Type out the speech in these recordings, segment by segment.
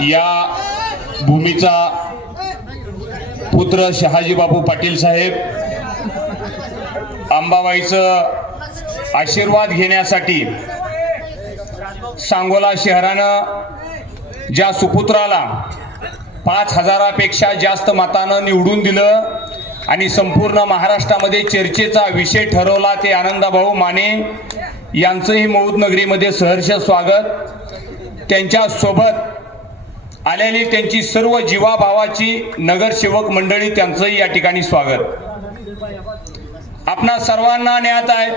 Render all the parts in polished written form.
या भूमीचा पुत्र शहाजी बापू पाटील साहेब अंबाबाईचं आशीर्वाद घेण्यासाठी सांगोला शहरानं ज्या सुपुत्राला 5,000पेक्षा जास्त मतानं निवडून दिलं आणि संपूर्ण महाराष्ट्रामध्ये चर्चेचा विषय ठरवला ते आनंदभाऊ माने यांचंही मौद नगरीमध्ये सहर्ष स्वागत। त्यांच्या सोबत आलेली त्यांची सर्व जीवाभावाची नगरसेवक मंडळी त्यांचंही या ठिकाणी स्वागत। आपणा सर्वांना ज्ञात आहे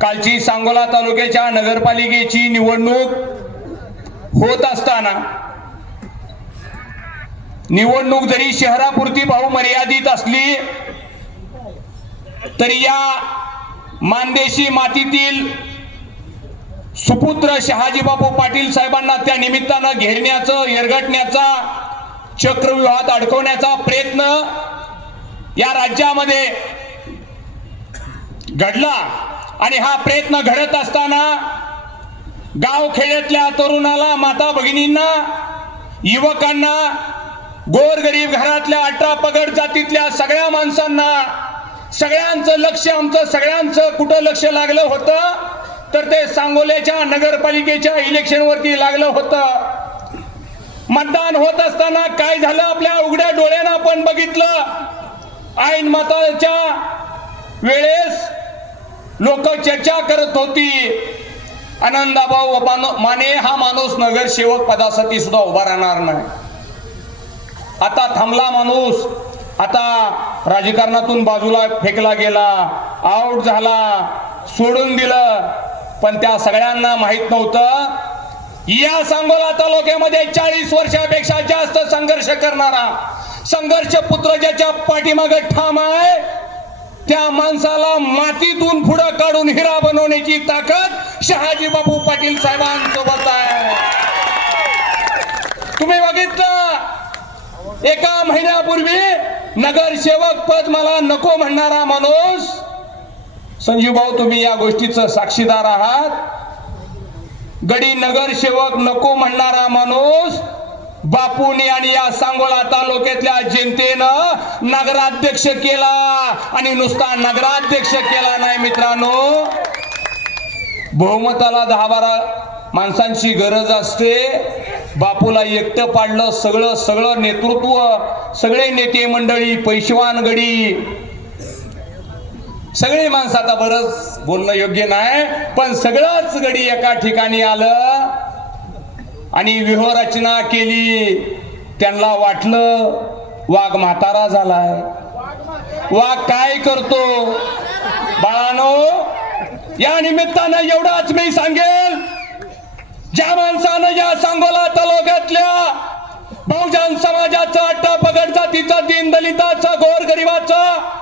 कालची सांगोला तालुक्याच्या नगरपालिकेची निवडणूक होत असताना निवडणूक जरी शहरापुरती बहुमर्यादित असली तरी या मानदेशी मातीतील सुपुत्र शहाजी बापू पाटील साहेबांना त्या निमित्तानं घेरण्याचं एरगटण्याचा चक्रव्यूहात अडकवण्याचा प्रयत्न या राज्यामध्ये घडला आणि हा प्रयत्न घडत असताना गाव खेड्यातल्या तरुणाला माता भगिनींना युवकांना गोरगरीब घरातल्या 18 पगड जातीतल्या सगळ्या माणसांना सगळ्यांचं लक्ष आमचं सगळ्यांचं कुठं लक्ष लागलं होतं तर ते सांगोल्याच्या नगरपालिकेच्या इलेक्शन वरती लागलं होतं। मतदान होत असताना काय झालं आपल्या उघड्या डोळ्यानं आपण बघितलं। ऐन मताच्या वेळेस लोक चर्चा करत होती आनंदभाऊ माने हा माणूस नगरसेवक पदासाठी सुद्धा उभा राहणार नाही। आता थांबला माणूस, आता राजकारणातून बाजूला फेकला गेला, आउट झाला, सोडून दिलं। पण त्या सगळ्यांना माहित नव्हतं या सांगोला तालुक्यामध्ये 40 वर्षापेक्षा जास्त संघर्ष करणारा संघर्ष पुत्र ज्याच्या पाठीमागे ठाम आहे त्या माणसाला मातीतून पुढे काढून हिरा बनवण्याची ताकद शहाजी बापू पाटील साहेबांसोबत आहे। तुम्ही बघितलं एका महिन्यापूर्वी नगरसेवक पद मला नको म्हणणारा माणूस, संजीव भाऊ तुम्ही या गोष्टीचं साक्षीदार आहात, गडी नगरसेवक नको म्हणणारा माणूस बापूने आणि या सांगोला तालुक्यातल्या जनतेनं नगराध्यक्ष केला आणि नुसता नगराध्यक्ष केला नाही मित्रांनो, बहुमताला 10-12 माणसांची गरज असते। बापूला एकटं पाडलं, सगळं नेतृत्व, सगळे नेते मंडळी, पैशवान गडी, सगळी माणसं, आता बरंच बोलणं योग्य नाही पण सगळंच गडी एका ठिकाणी आलं आणि व्यूहरचना केली। त्यांना वाटलं वाघ म्हातारा झालाय, वाघ काय करतो। बाळानो या निमित्तानं एवढाच मी सांगेल, ज्या माणसानं या सांगोला तालुक्यातल्या बहुजन समाजाचं 18 पगड जातीचं दीनदलिताचं गोरगरिबाचं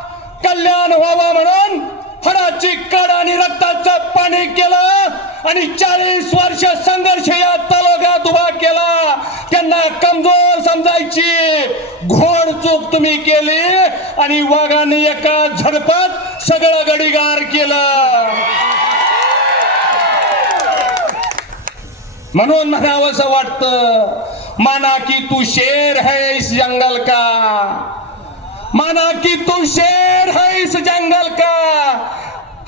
कल्याण व्हावं म्हणून फळाची कड आणि रक्ताचं पाणी केलं आणि 40 वर्ष संघर्ष या तालुक्यात उभा केला। त्यांना कमजोर समजायची घोड चूक तुम्ही केली आणि वाघाने एका झडपत सगळं गडीगार केलं। म्हणून म्हणावंसं वाटतं माना की तू शेर है इस जंगल का, माना कि तू शेर है इस जंगल का,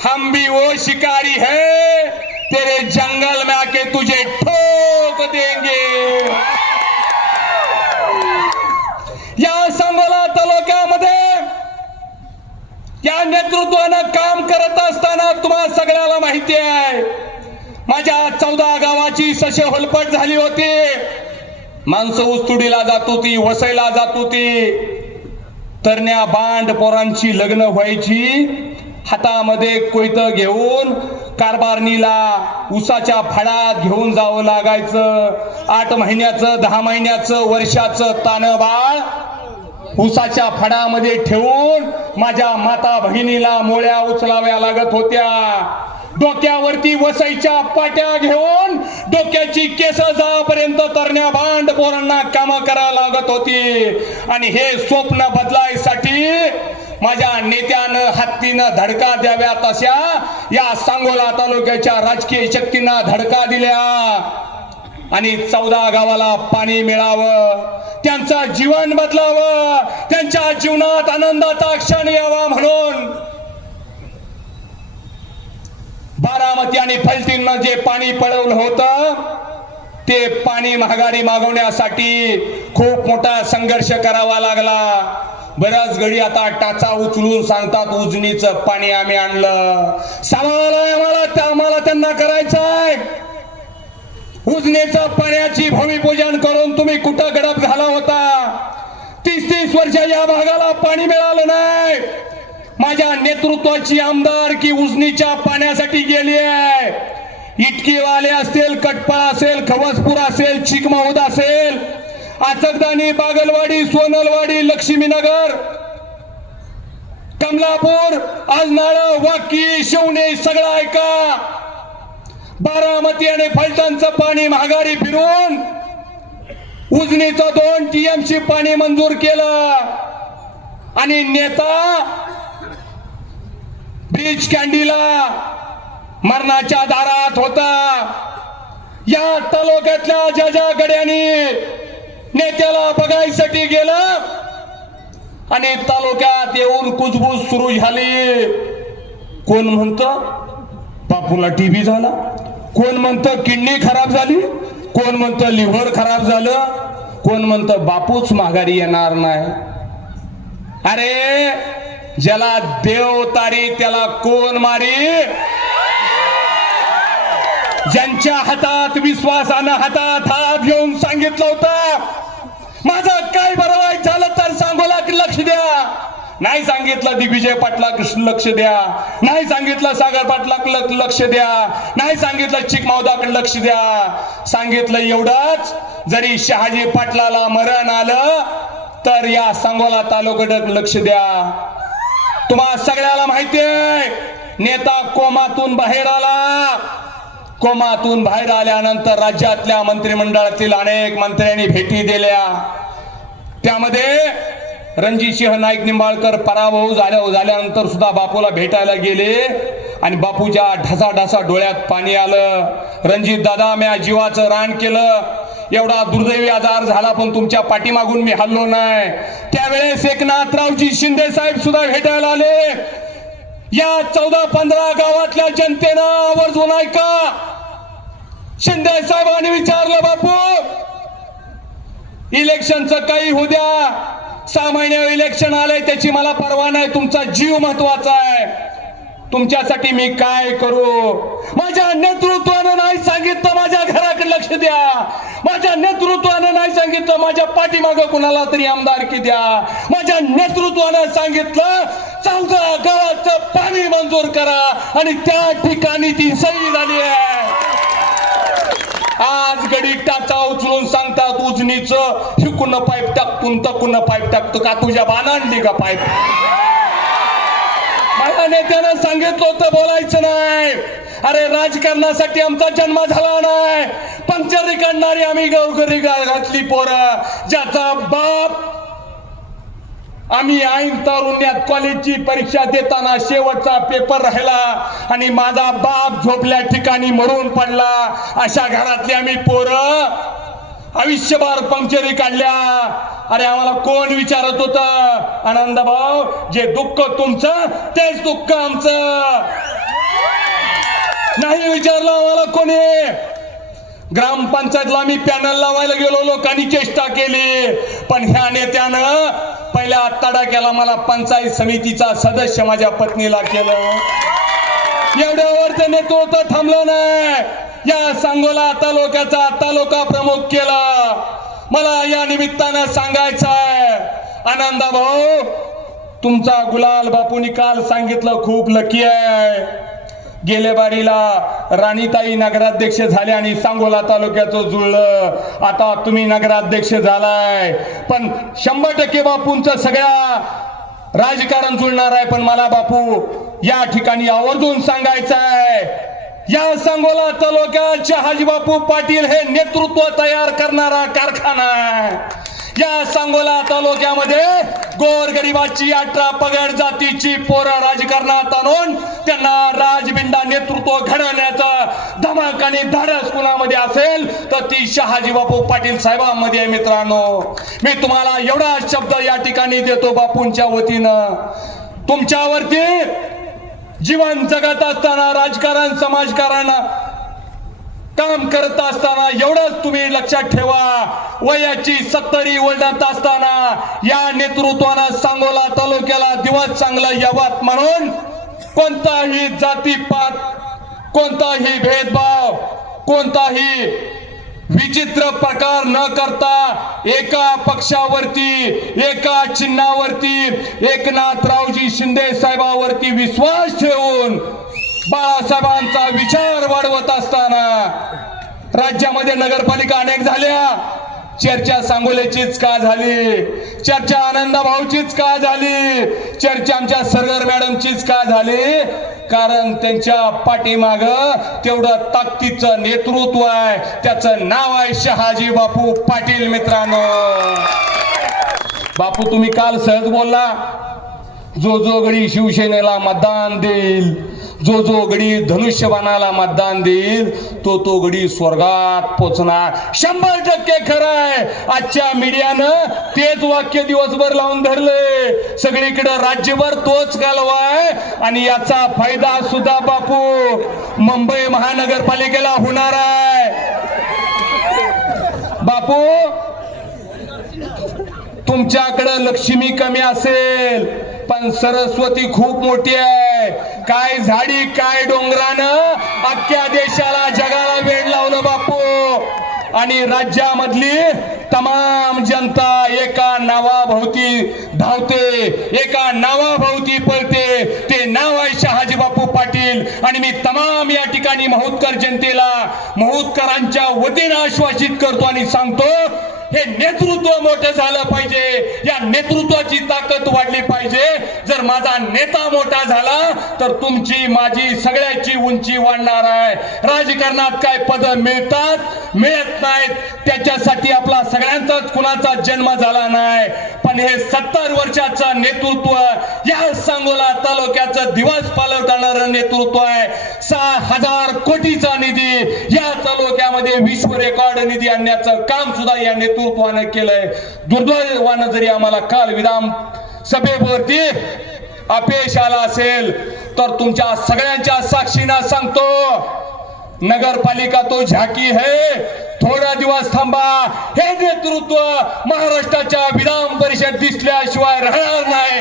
हम भी वो शिकारी है तेरे जंगल में आके तुझे ठोक देंगे। या सांगोला तालुक्यामध्ये या नेतृत्वानं काम करत असताना तुम्हाला सगळ्याला माहिती आहे माझ्या 14 गावाची सशे होलपट झाली होती। माणसं उस्तुडीला जात होती, वसईला जात होती, तरण्या बांड पोरांची लग्न व्हायची, हातामध्ये कोयतं घेऊन कारभारणीला उसाच्या फळात घेऊन जावं लागायचं। 8 महिन्याचं 10 महिन्याचं वर्षाचं तानं बाळ उसाच्या फळामध्ये ठेवून माझ्या माता भगिनीला मोळ्या उचलाव्या लागत होत्या। डोक्यावरती वसईच्या पाट्या घेऊन डोक्याची केस जापर्यंत तरण्या बांड पोरांना काम करायला लागत होती आणि हे स्वप्न बदलायसाठी माझ्या नेत्यानं हत्तीनं धडका द्याव्या तशा या सांगोला तालुक्याच्या राजकीय शक्तींना धडका दिल्या। आणि 14 गावाला पाणी मिळावं, त्यांचं जीवन बदलावं, त्यांच्या जीवनात आनंदाचा क्षण यावा म्हणून बारामती आणि फलटणनं जे पाणी पळवलं होतं ते पाणी महागारी मागवण्यासाठी खूप मोठा संघर्ष करावा लागला. बऱ्याच घडी आता टाचा उचलून सांगतात उजनीचं पाणी आम्ही आणलं. सवाल आहे आम्हाला त्यांना करायचंय, उजनीचं पाण्याची भूमिपूजन करून तुम्ही कुठं गडप झाला होता? 30 वर्ष या भागाला पाणी मिळालं नाही. माझ्या नेतृत्वाची आमदार की उजनीच्या पाण्यासाठी गेली आहे. इटकीवाले असतील, कटपळा असेल, खवसपूर असेल, चिकमहूद असेल, आचकदानी, बागलवाडी, सोनलवाडी, लक्ष्मीनगर, कमलापूर, आजनाळ, वाकी, शिवणे सगळं ऐका. बारामती आणि फलटणचं पाणी महागारी फिरून उजनीचं 2 TMC पाणी मंजूर केलं आणि नेता ब्रिज कॅन्डीला मरणाच्या दारात होता. या तालुक्यातल्या ज्या गड्यांनी नेत्याला बघायसाठी गेलं आणि तालुक्यात येऊन कुजबूज सुरू झाली. कोण म्हणतं बापूला टीबी झाला, कोण म्हणतं किडनी खराब झाली, कोण म्हणतं लिव्हर खराब झालं, कोण म्हणतं बापूच माघारी येणार नाही. अरे ज्याला देव तारी त्याला कोण मारी? ज्यांच्या हातात विश्वासानं हातात हात घेऊन सांगितलं होतं माझं काय बरं वाईट झालं तर सांगोला लक्ष द्या, नाही सांगितलं दिग्विजय पाटला लक्ष द्या, नाही सांगितलं सागर पाटला लक्ष द्या, नाही सांगितलं चिकमावदाकडे लक्ष द्या, सांगितलं एवढंच. जरी शहाजी पाटलाला मरण आलं तर या सांगोला तालुक्याकडे लक्ष द्या. तुम्हाला सगळ्याला माहिती आहे नेता कोमातून बाहेर आला. कोमातून बाहेर आल्यानंतर राज्यातल्या मंत्रिमंडळातील अनेक मंत्र्यांनी भेटी दिल्या. त्यामध्ये रणजितसिंह नाईक निंबाळकर पराभव झाल्यानंतर सुद्धा बापूला भेटायला गेले आणि बापूच्या ढासा डोळ्यात पाणी आलं. रणजित दादा मी जीवाचं रान केलं, एवढा दुर्दैवी आजार झाला पण तुमच्या पाठीमागून मी हल्लो नाही. त्यावेळेस एकनाथरावजी शिंदे साहेब सुद्धा भेटायला आले. या 14-15 गावातल्या जनतेनं आवर्जून ऐका. शिंदे साहेबांनी विचारलं बापू इलेक्शनचं काही होऊ द्या, 6 महिने इलेक्शन आलंय त्याची मला परवा नाही, तुमचा जीव महत्वाचा आहे, तुमच्यासाठी मी काय करू? माझ्या नेतृत्वानं नाही सांगितलं माझ्या घराकडे लक्ष द्या, माझ्या नेतृत्वानं नाही सांगितलं माझ्या पाठीमागं कुणाला तरी आमदारकी द्या, माझ्या नेतृत्वानं सांगितलं 14 गावाचं पाणी मंजूर करा आणि त्या ठिकाणी ती सही झाली आहे. आज गडी टाचा उचलून सांगतात उजनीचं हिकुन पाईप टाकतून तकुन पाईप टाकतो का तुझ्या बाणांनी का पाईप? मला नेत्यानं सांगितलं होतं बोलायचं नाही. अरे राजकारणासाठी आमचा जन्म झाला नाही. पंक्चरी काढणारी आम्ही गौगरी घातली पोरं, ज्याचा बाप आम्ही ऐन तारुण्यात कॉलेजची परीक्षा देताना शेवटचा पेपर राहिला आणि माझा बाप झोपल्या ठिकाणी मरून पडला. अशा घरातली आम्ही पोरं आयुष्यभर पंक्चरी काढल्या. अरे आम्हाला कोण विचारत होतं आनंद भाऊ जे दुःख तुमचं तेच दुःख आमचं? नाही विचारलं आम्हाला कोणी. ग्रामपंचायतला मी पॅनल लावायला गेलो, लोकांनी चेष्टा केली, पण ह्या नेत्यानं पहिल्या तडाख्याला मला पंचायत समितीचा सदस्य माझ्या पत्नीला केलं. एवढ्यावर ते नेतृत्व थांबलं नाही. या सांगोला तालुक्याचा तालुका प्रमुख केला. मला या निमित्तानं सांगायचं आहे आनंदा भाऊ तुमचा गुलाल बापूंनी काल सांगितलं खूप लकी आहे. गेल्या बारीला राणीताई नगराध्यक्ष झाले आणि सांगोला तालुक्याचं जुळलं. आता तुम्ही नगराध्यक्ष झालाय, पण 100% बापूंचं सगळ्या राजकारण जुळणार आहे. पण मला बापू या ठिकाणी आवर्जून सांगायचं आहे या सांगोला तालुक्यात शहाजी बापू पाटील हे नेतृत्व तयार करणारा कारखाना आहे. या सांगोला तालुक्यामध्ये गोरगरिबाची 18 पगड जातीची पोरं राजकारणात आणून त्यांना राजबिंडा नेतृत्व घडवण्याचं धमक आणि धाडस कुणामध्ये असेल तर ती शहाजी बापू पाटील साहेबांमध्ये आहे. मित्रांनो, मी तुम्हाला एवढा शब्द या ठिकाणी देतो बापूंच्या वतीनं. तुमच्यावरती जीवन जगत असताना, राजकारण समाजकारण काम करत असताना एवढंच तुम्ही लक्षात ठेवा, वयाची 70 ओलांडत असताना या नेतृत्वानं सांगोला तालुक्याला दिवस चांगला यावात म्हणून कोणताही जातीपात, कोणताही भेदभाव, कोणताही विचित्र प्रकार न करता एका पक्षावरती, एका चिन्हावरती, एकनाथरावजी शिंदे साहेबांवरती विश्वास ठेवून बाळासाहेबांचा विचार वाढवत असताना राज्यामध्ये नगरपालिका अनेक झाल्या. चर्चा सांगोल्याचीच का झाली? चर्चा आनंदभाऊचीच का झाली? चर्चा आमच्या सरगर मॅडमचीच का झाली? कारण त्यांच्या पाठीमाग तेवढं ताकदीचं नेतृत्व आहे. त्याचं नाव आहे शहाजी बापू पाटील. मित्रांनो, बापू तुम्ही काल सहज बोलला, जो जो गडी शिवसेनेला मतदान देईल, जो जो गडी धनुष्यबाणाला मतदान देईल, तो तो गडी स्वर्गात पोचणार. 100% खरं आहे. आजच्या मीडियानं तेच वाक्य दिवसभर लावून धरले. सगळीकडे राज्यभर तोच कालवा आहे आणि याचा फायदा सुद्धा बापू मुंबई महानगरपालिकेला होणार आहे. बापू, तुमच्याकडे लक्ष्मी कमी असेल पण सरस्वती खूप मोठी आहे. काय झाडी काय डोंगरानं अख्ख्या देशाला जगाला वेड लावलं बापू. आणि राज्यामधली तमाम जनता एका नावाभोवती धावते, एका नावाभोवती पळते. ते नाव आहे शहाजी बापू पाटील. आणि मी तमाम या ठिकाणी महुतकर जनतेला महुतकरांच्या वतीनं आश्वासित करतो आणि सांगतो, हे नेतृत्व मोठं झालं पाहिजे, या नेतृत्वाची ताकद वाढली पाहिजे. जर माझा नेता मोठा झाला तर तुमची माझी सगळ्याची उंची वाढणार आहे. राजकारणात काय पद मिळतात मिळत नाहीत, त्याच्यासाठी आपला सगळ्यांचाच कुणाचा जन्म झाला नाही. पण हे 70 वर्षाचं नेतृत्व, या सांगोला तालुक्याचं दिवस पालवणारं नेतृत्व आहे. 6000 कोटीचा निधी या तालुक्यामध्ये विश्व रेकॉर्ड निधी आणण्याचं काम सुद्धा या नेतृत्वानं केलंय. दुर्दैवानं जरी आम्हाला काल विधान सभेवरती अपयश आला असेल तर तुमच्या सगळ्यांच्या साक्षीनं सांगतो, नगरपालिका तो झाकी है, थोडा दिवस थांबा. हे नेतृत्व महाराष्ट्राच्या विधान परिषद दिसल्याशिवाय राहणार नाही.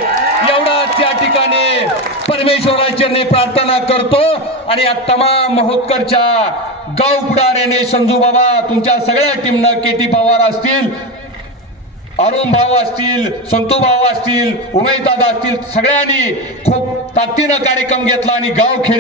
एवढाच या ठिकाणी परमेश्वराचरणी प्रार्थना करतो. आणि या तमाम महोत्करच्या गाव पुढाऱ्याने संजू बाबा, तुमच्या सगळ्या टीमनं, केटी पवार असतील, अरुण भाऊ असतील, संतू भाऊ असतील, उमेश दादा असतील, सगळ्यांनी खूप ताकदीनं कार्यक्रम घेतला आणि गाव खेळ